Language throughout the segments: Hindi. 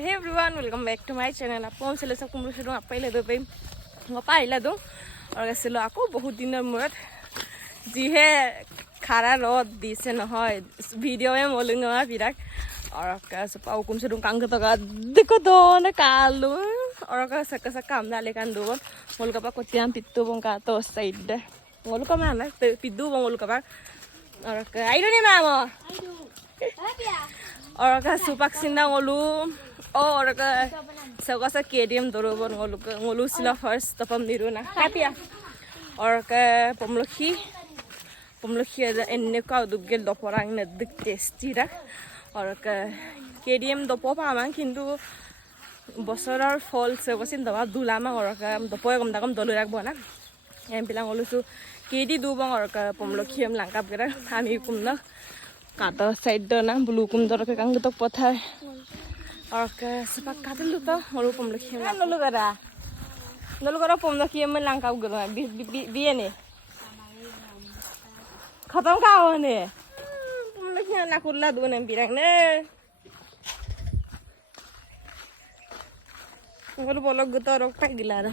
Hey everyone, welcome back to my channel. Apom sila sa kumrusidong apay lado pay ngapa ilado और ऐसे लो आपको बहुत दिन मुरत जी है खारा रोड दिसे न हो वीडियो में बोलूँगा मैं फिर और कैसे पाऊ कुम से दूँ कांग तो का देखो तो न कालू और कैसे कैसे काम डाले kan दो बोल का पा कोटियां पिट्टू बंगा तो साइड दे बोल का मैं ना पिट्टू बोल का पा और क्या आई नहीं मामा और क्या सुपाक सिंदा बोलू और क्या सब कैसे केडियम दरो बोल बोलू सिला फर्स्ट तो पम निरू ना हैप्पी और क्या पमलोखी एन्ने का दुगेल दोपहर ने दिख टेस्टी रख और क्या केडियम दोपहर आमान किंतु बसरार फल से वसिन दबा दुलामा और क्या दोपहर कम दाकम दलु रख बना एम पिलांग बोलूँ केडी दुबंग और क्या पमलोखी हम लंका बेरा हामी कुम्ना काटा साइड ना ब्लू कुम दर के कांग तो पथा और क्या सेपा काटे लू तो मोरू पमलोखी हम नलु करा पमलोखी हम लंका गलो बिये ने खत्म का हो ने पमलोखी हम लाकुला दो ने बिरंग ने बोलो बोलो गुतो रोक पे गिला रहा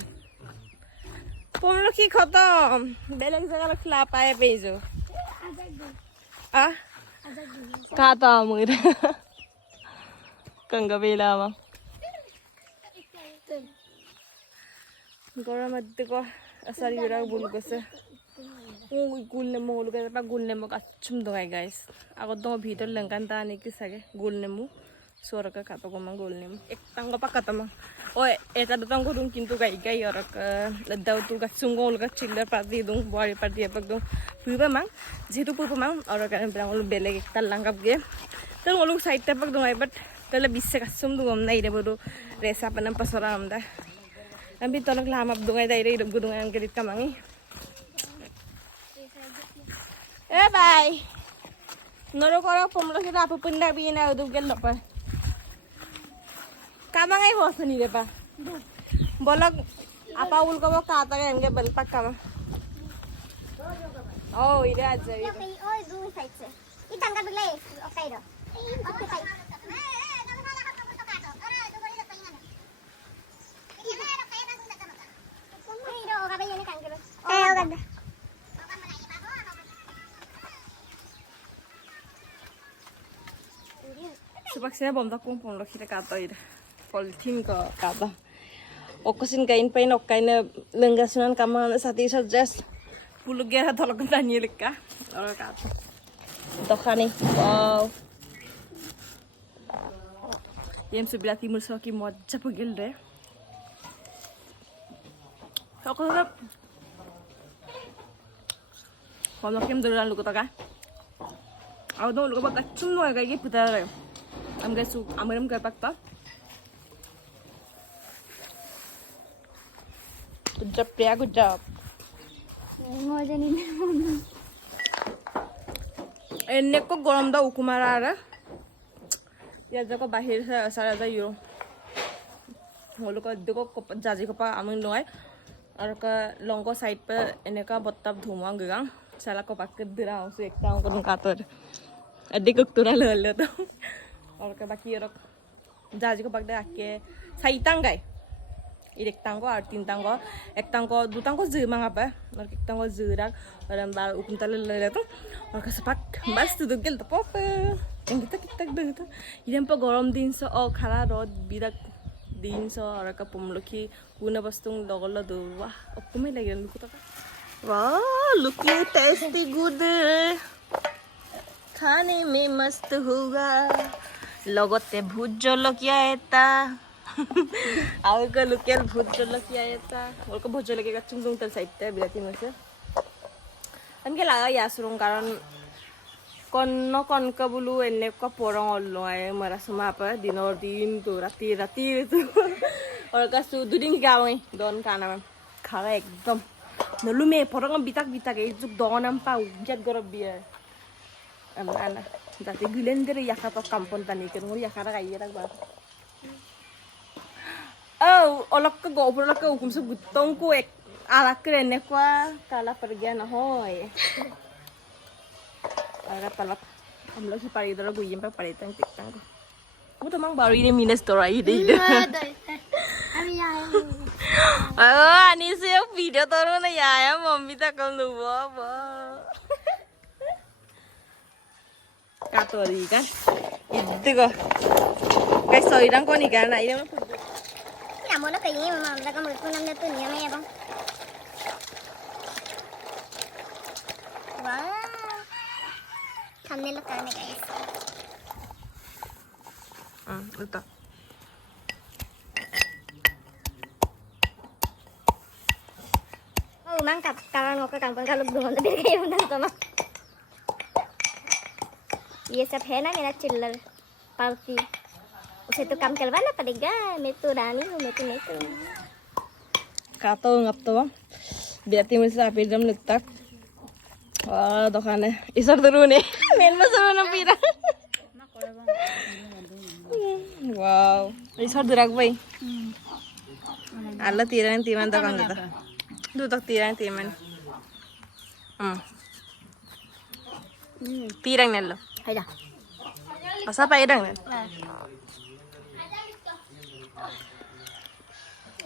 पमलोखी खत्म बेलक जगह खिला पाए पेजो आ खाता मुझे कंगा बेला वा गरम मध्य को असर युरा बुल को से वो गुलने मोल के पास गुलने मो का चुम दो है गाइस अगर तो भीतर लंकन ताने की सके गुलने मो सोर का खाता को मंग गुलने मो एक तंग पक्का तमा ओए एक आध तंग को दूँ किंतु गाई और दाउ तू का चुंगोल का चिल्लर पाती दूँ बॉडी पाती है पक दूँ पुरबा मांग जेतु पुरबा मांग और कारण बिलांग ओलू बेले के तल लंका के तो ओलू साइड तक पक दूँ आई बट कल बिस्से का चुम दूँ हम नहीं रे बोलो रेसा पनम पसरा हम दा अभी तो लोग लाम अब दूँ आई दायरे इधर दूँ हम के मांगी ए बाय नरो करो पमलो के आप पिंडा भी ना दूँ के लपर कामांगे हो सनी रे पा बोलो आपा उल को वो काता के इनके बल पक कामा ओ इधर आ जाए ओ दूर साइड से इतना का बिगले ओके इधर okay side Sebabnya bom tak kumpul lagi kita kata itu, politin ke kata. Okusin kain pain okainnya lenggasunan kamar saat itu suggest puluh gara tolong tanya leka orang kata. Toka nih, wow. Yang sebelah timur soki moja pegel deh. Aku tetap kalau kem duluan lu kata aku dulu lu bakal cuma kayak gitu putar. I'm going to amaram कर पकता good job प्रिया good job इन्हें को गरम दा उकुमारा आ रहा या जगह बाहर से सारा जा यूरो वो लोग का देखो जाजी को पा अमन लोग आए और का लॉन्गो साइड पे इन्हें का बत्तब धुआं गया साला को पक कर दिरा उसे एक टांग को निकालते हैं अड्डी को तुरा ले लेता और के बाकी ये लोग जाजी को पकड़े आके सही टांग गए एक टांग को और तीन टांग को एक टांग को दो टांग को ज़ी मांगा पे और एक टांग को ज़ी रख और हम बाल ऊपर तले ले लेते और कैसे पक बस तो दुगल तो pop yang kita deng itu ini empat gorong din so oh khara road bidak din so और का पमलोखी गुना बस्तुंग लगल दो वाह अब तुम्हें लगे लुक तो वाह लुकिंग टेस्टी गुड खाने में मस्त होगा লগতে ভূত জলকীয়া এটা আৰু ক লোকেল ভূত জলকীয়া এটা ওলক ভূত জলকীয়া চুং চুং তেল সাইডতে বিরাতি মছে আমকে লাগা ইয়াসুরং কারণ কনক বুলু এনেকুৱা পৰং লয় মৰা সমা পা দিনৰ দিন তো ৰাতি ৰাতি और কাসু দুদিন গাওই দন কানা খালা একদম নলুমে পৰং বিতাক এই যুগ দনাম পা উজ্জাত গরব বিয়া আমনা Jadi gulender ya kata kampung tani kan ya kara kaya tak bah. Oh, olak ke gobor olak ke hukum sebutong ku ek alak keren ya kwa kala pergian ahoy. Agak talak, amlo si pari dulu gue jempe pari tang tik tang. Aku tuh mang baru ini minus story ini. Ini sih video turun ya mami tak kalau apa. Katori kan, itu kok. Kayak soiran kok nih kan, ini mah. Ya mau nak kayaknya mama anda kamu itu namanya tuh nih ya bang. Wah, thumbnail करने guys. Itu. Oh, mangkap. Kalau mau ke kampung kalau belum ada kayak udah sama. ये सब है ना मेरा चिल्लर पालती उसे तो काम करवाना पड़ेगा मैं तो रानी हूँ मैं तो नहीं करूँगी Kato ngap to bang. Biar timur sa pidam legtak. Wah, dokane. Isar turun nih. Main masuk nang pira. Wow. Isar durak bay. Allah tiran timan dokang gitu. Dutak tiran timan. Tirang nello. है जा Masa pa idang nen?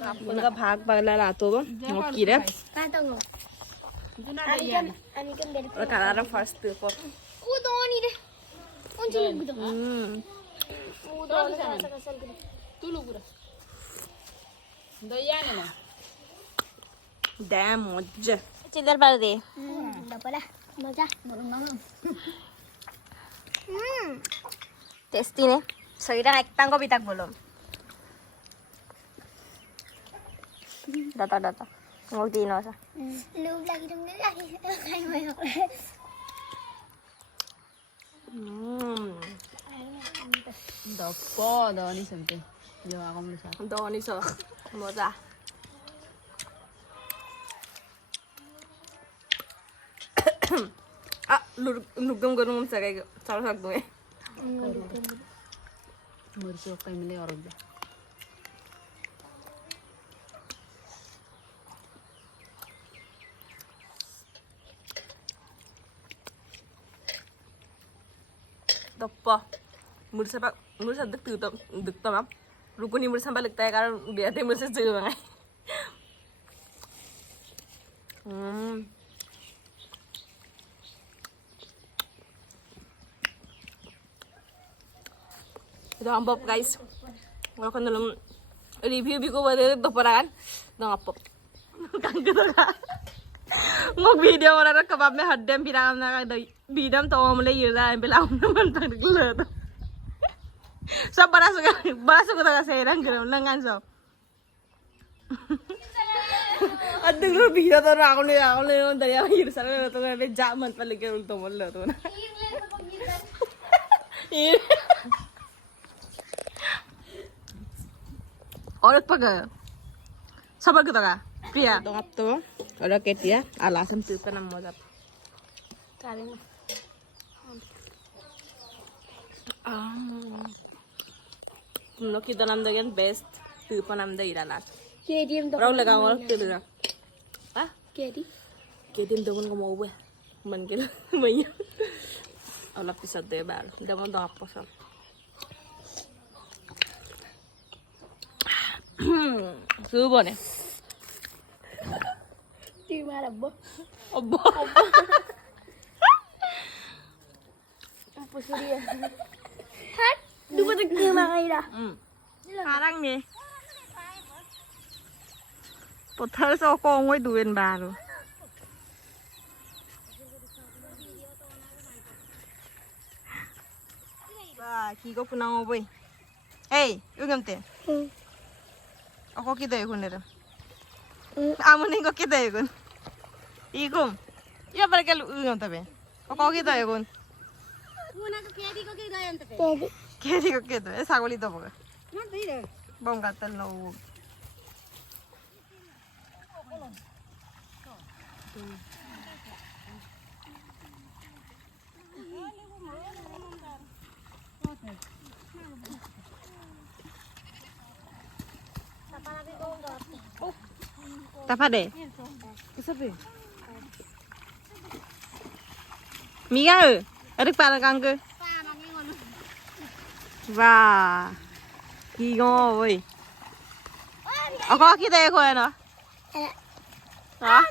उनका भाग पगला लातो बो मोकी रे कहाँ तक हो अनिकन बेर और कारा फर्स्ट पे को वो तो नहीं रे कौन सी लोग तो वो तो कसम कर तू लोग पूरा दया ने डैम मौज चिल्लर बार दे डबला मजा टेस्टी ने सहीरा एक टांगो भी तक बोलो data mau dino sa lu lagi dong lagi kayak mau Dopo, Doni sampai. Jawa kamu bisa. Doni so moza lugam gurung sa kayak salah satu eh Mursu kayak milih orang dah. Toppa मुर्सा दिखता मैम रुको नहीं मुर्सा लगता है कारण बियाते मुर्से चाहिए मंगाए itu ampop guys kalau kan dalam review bi ko bade to paran dong ampop kan gitu kan ngok video mana ra kebab में हड्डम पिराम ना बीडम तो हमले यला बेलाम मन तक ले तो सब बड़ा सुगा का से रंग करम लंगान सब अदुर वीडियो तो रागले दरिया हिर सर तो बे जा मन पर लेके उल्टो बोल ले तो ना और पग सब के तो का प्रिया तो आप तो और केटिया आलासम तुका नम मजा करेंगे तुम लोग की तो नाम देंगे बेस्ट तुका नाम दे इराला केटीएम तो राउंड लगाओ और तेरा हाँ केटी केटीएम तो कौन का मौबे मन के मैया और लपी सद्दे बार दमन तो आप पसंद सुबह ने तीमार अब्बो अब्बा apa suria hat dua tak kemana dah sekarang nih pothar so con với tụi bên bà rồi bà khi có phun nào vậy hey yêu ngầm tiền có cái đấy con này rồi 아무는 거 끼다 이건 이금 야 빨리 우영 타베 거기다 이건 개리 거 끼다 사골이 더 먹어 뭔가 떨로 Tapa deh. Kesape? Miga, ada para kangke. Wow. Gigo ơi. Có cái đây thôi nè. Hả?